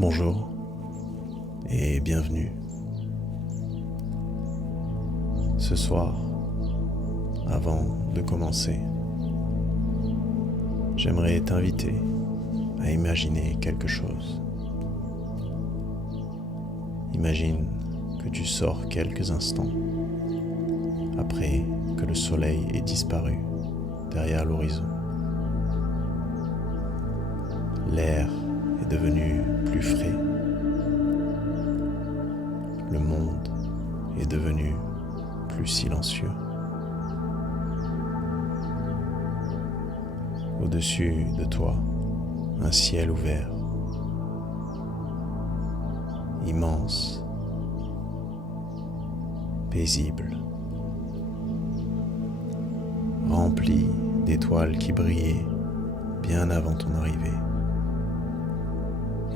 Bonjour et bienvenue. Ce soir, avant de commencer, j'aimerais t'inviter à imaginer quelque chose. Imagine que tu sors quelques instants après que le soleil ait disparu derrière l'horizon. L'air est devenu plus frais. Le monde est devenu plus silencieux. Au-dessus de toi, un ciel ouvert, immense, paisible, rempli d'étoiles qui brillaient bien avant ton arrivée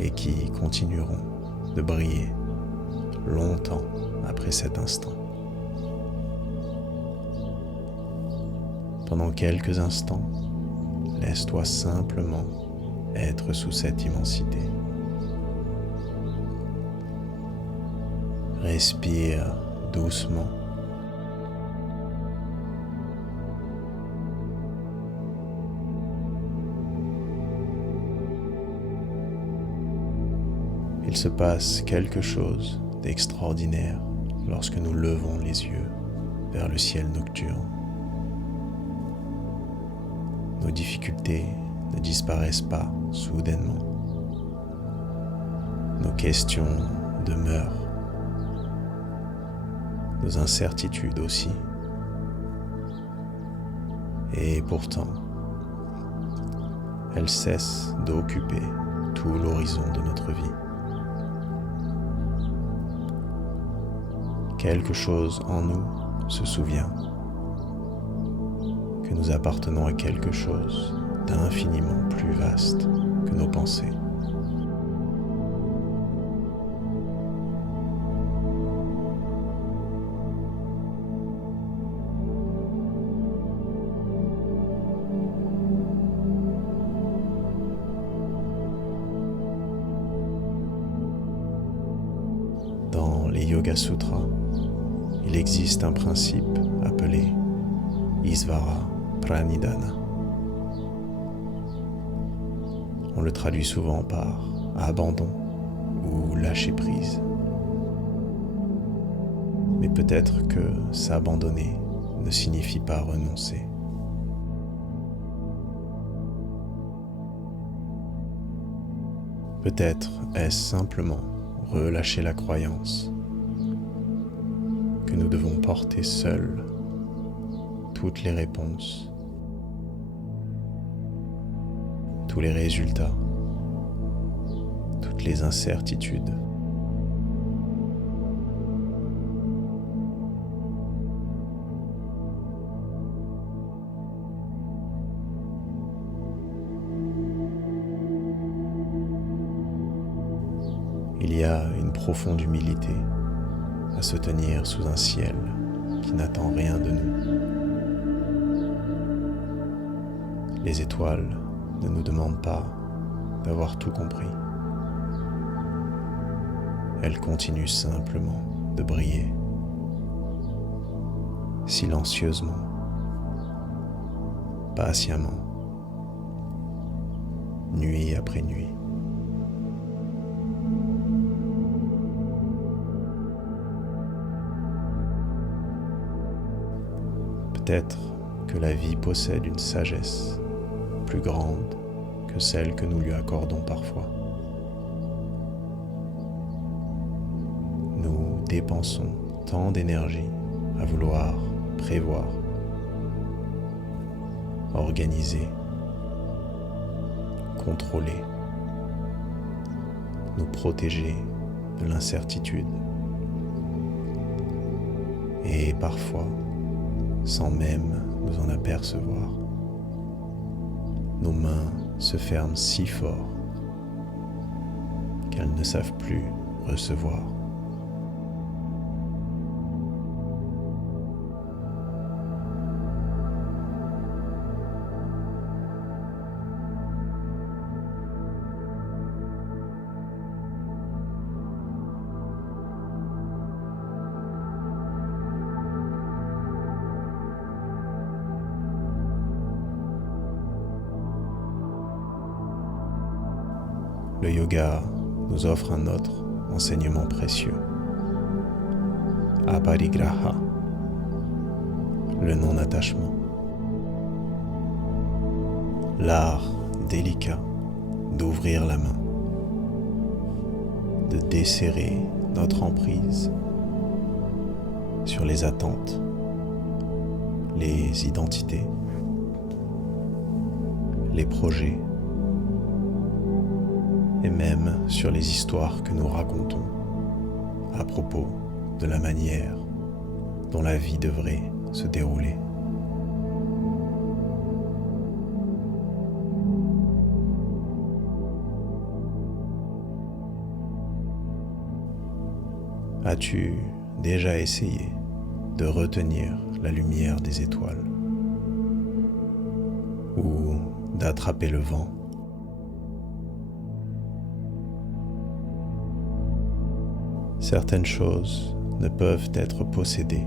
et qui continueront de briller longtemps après cet instant. Pendant quelques instants, laisse-toi simplement être sous cette immensité. Respire doucement. Il se passe quelque chose d'extraordinaire lorsque nous levons les yeux vers le ciel nocturne. Nos difficultés ne disparaissent pas soudainement. Nos questions demeurent. Nos incertitudes aussi. Et pourtant, elles cessent d'occuper tout l'horizon de notre vie. Quelque chose en nous se souvient que nous appartenons à quelque chose d'infiniment plus vaste que nos pensées. Dans les Yoga Sutras, il existe un principe appelé Isvara Pranidhana. On le traduit souvent par abandon ou lâcher prise. Mais peut-être que s'abandonner ne signifie pas renoncer. Peut-être est-ce simplement relâcher la croyance que nous devons porter seuls toutes les réponses, tous les résultats, toutes les incertitudes. Il y a une profonde humilité à se tenir sous un ciel qui n'attend rien de nous. Les étoiles ne nous demandent pas d'avoir tout compris. Elles continuent simplement de briller, silencieusement, patiemment, nuit après nuit. Peut-être que la vie possède une sagesse plus grande que celle que nous lui accordons parfois. Nous dépensons tant d'énergie à vouloir prévoir, organiser, contrôler, nous protéger de l'incertitude. Et parfois, sans même nous en apercevoir, nos mains se ferment si fort qu'elles ne savent plus recevoir. le yoga nous offre un autre enseignement précieux. Aparigraha, le non-attachement. L'art délicat d'ouvrir la main, de desserrer notre emprise sur les attentes, les identités, les projets et même sur les histoires que nous racontons à propos de la manière dont la vie devrait se dérouler. As-tu déjà essayé de retenir la lumière des étoiles ou d'attraper le vent? Certaines choses ne peuvent être possédées.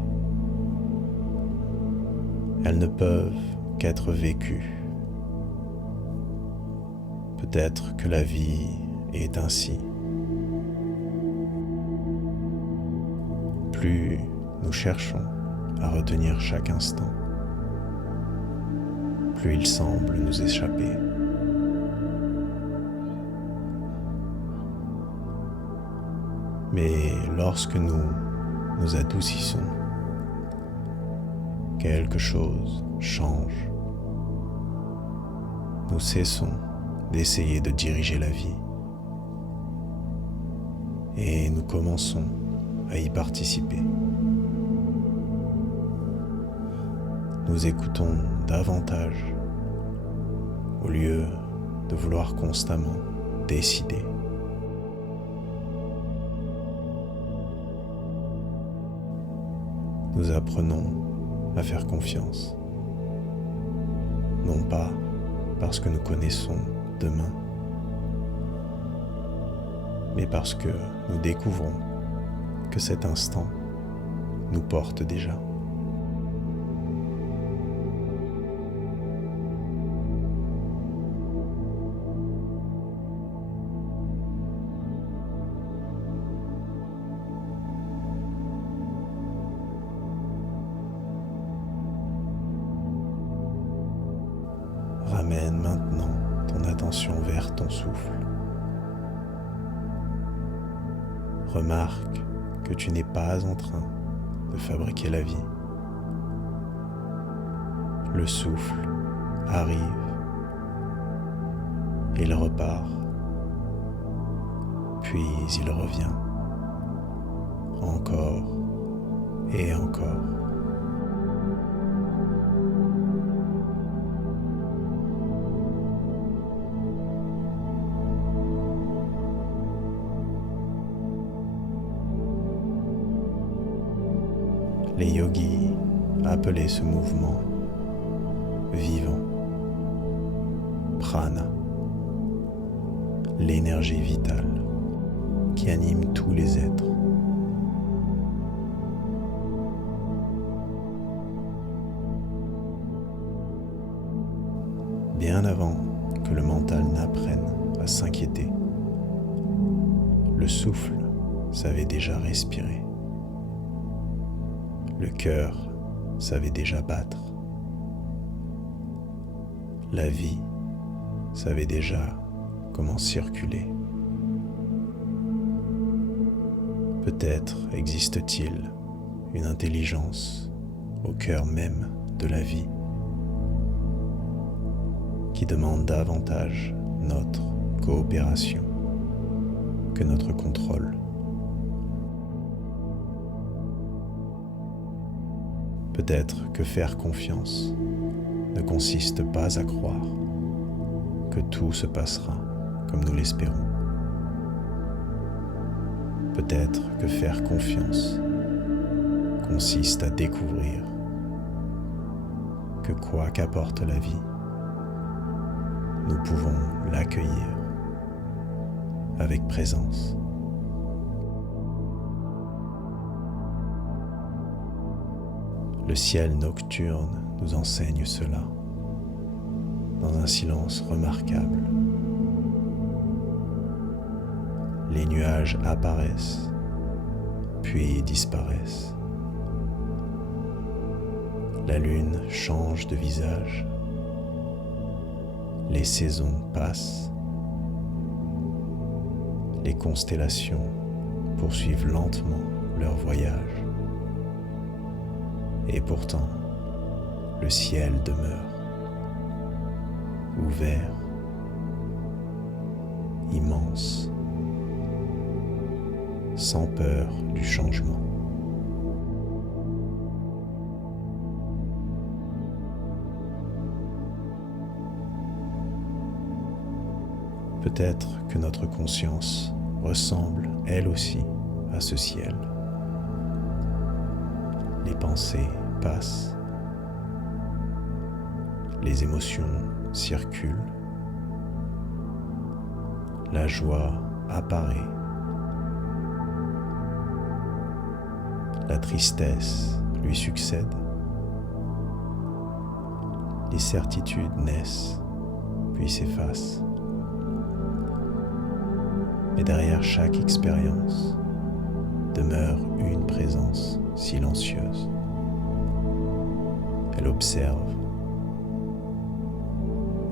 Elles ne peuvent qu'être vécues. Peut-être que la vie est ainsi. Plus nous cherchons à retenir chaque instant, plus il semble nous échapper. Mais lorsque nous nous adoucissons, quelque chose change. Nous cessons d'essayer de diriger la vie et nous commençons à y participer. Nous écoutons davantage au lieu de vouloir constamment décider. Nous apprenons à faire confiance, non pas parce que nous connaissons demain, mais parce que nous découvrons que cet instant nous porte déjà. Ramène maintenant ton attention vers ton souffle. Remarque que tu n'es pas en train de fabriquer la vie. Le souffle arrive, il repart, puis il revient, encore et encore. Les yogis appelaient ce mouvement vivant, prana, l'énergie vitale qui anime tous les êtres. Bien avant que le mental n'apprenne à s'inquiéter, le souffle savait déjà respirer. Le cœur savait déjà battre. La vie savait déjà comment circuler. Peut-être existe-t-il une intelligence au cœur même de la vie qui demande davantage notre coopération que notre contrôle. Peut-être que faire confiance ne consiste pas à croire que tout se passera comme nous l'espérons. Peut-être que faire confiance consiste à découvrir que quoi qu'apporte la vie, nous pouvons l'accueillir avec présence. Le ciel nocturne nous enseigne cela dans un silence remarquable. les nuages apparaissent, puis disparaissent. La lune change de visage. Les saisons passent. Les constellations poursuivent lentement leur voyage. Et pourtant, le ciel demeure ouvert, immense, sans peur du changement. Peut-être que notre conscience ressemble, elle aussi, à ce ciel. Les pensées passent, les émotions circulent, la joie apparaît, la tristesse lui succède, les certitudes naissent puis s'effacent. Mais derrière chaque expérience demeure une présence silencieuse. Elle observe,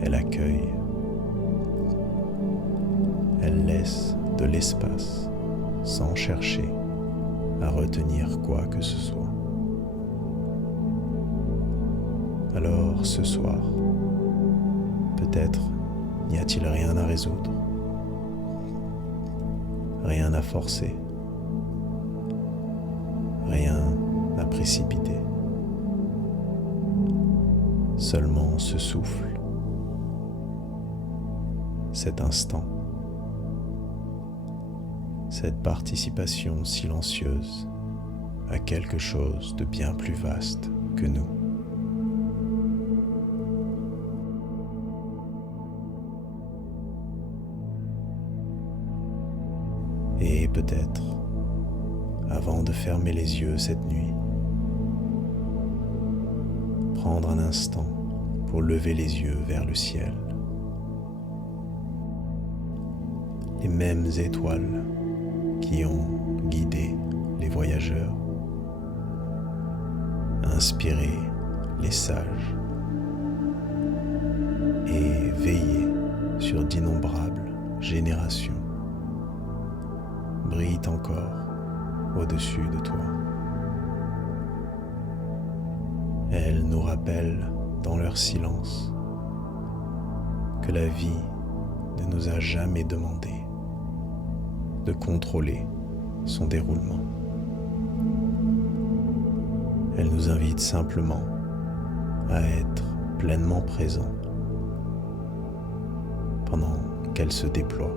elle accueille, elle laisse de l'espace sans chercher à retenir quoi que ce soit. Alors ce soir, peut-être n'y a-t-il rien à résoudre, rien à forcer, rien à précipiter. Seulement ce souffle, cet instant, cette participation silencieuse à quelque chose de bien plus vaste que nous. Et peut-être, avant de fermer les yeux cette nuit, prendre un instant pour lever les yeux vers le ciel. Les mêmes étoiles qui ont guidé les voyageurs, inspiré les sages et veillé sur d'innombrables générations, brillent encore au-dessus de toi. Elles nous rappellent dans leur silence que la vie ne nous a jamais demandé de contrôler son déroulement. Elle nous invite simplement à être pleinement présents pendant qu'elle se déploie.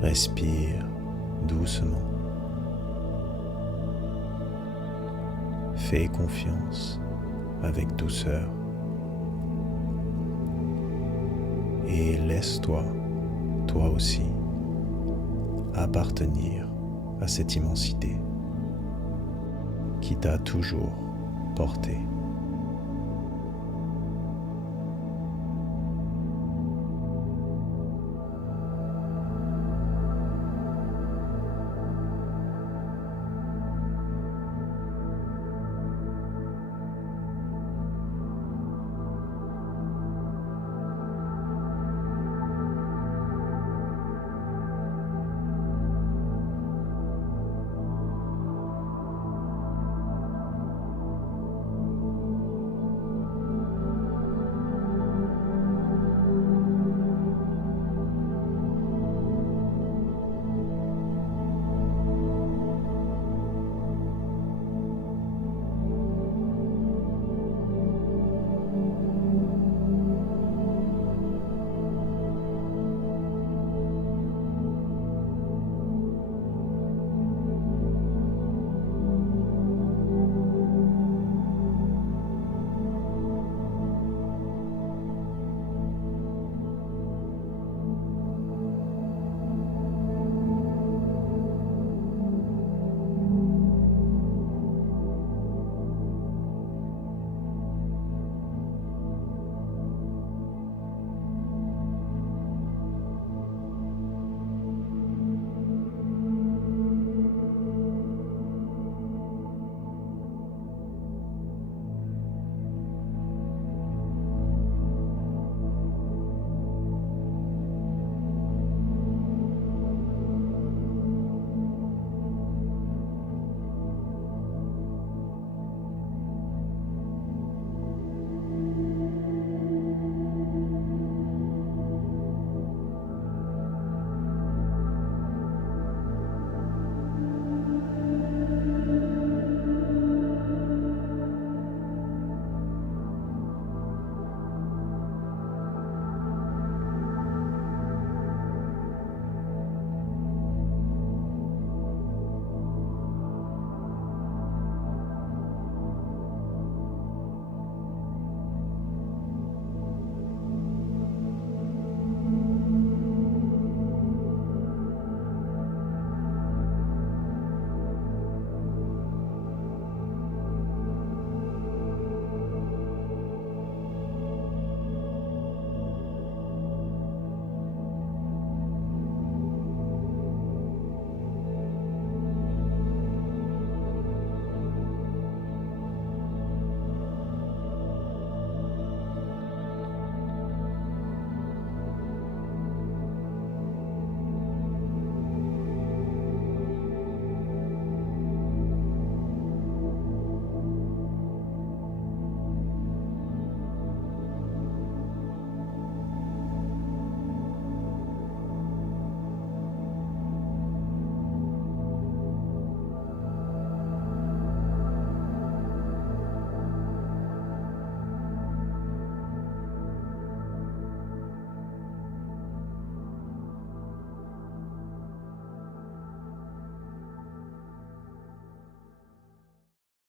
Respire doucement. Fais confiance avec douceur et laisse-toi, toi aussi, appartenir à cette immensité qui t'a toujours porté.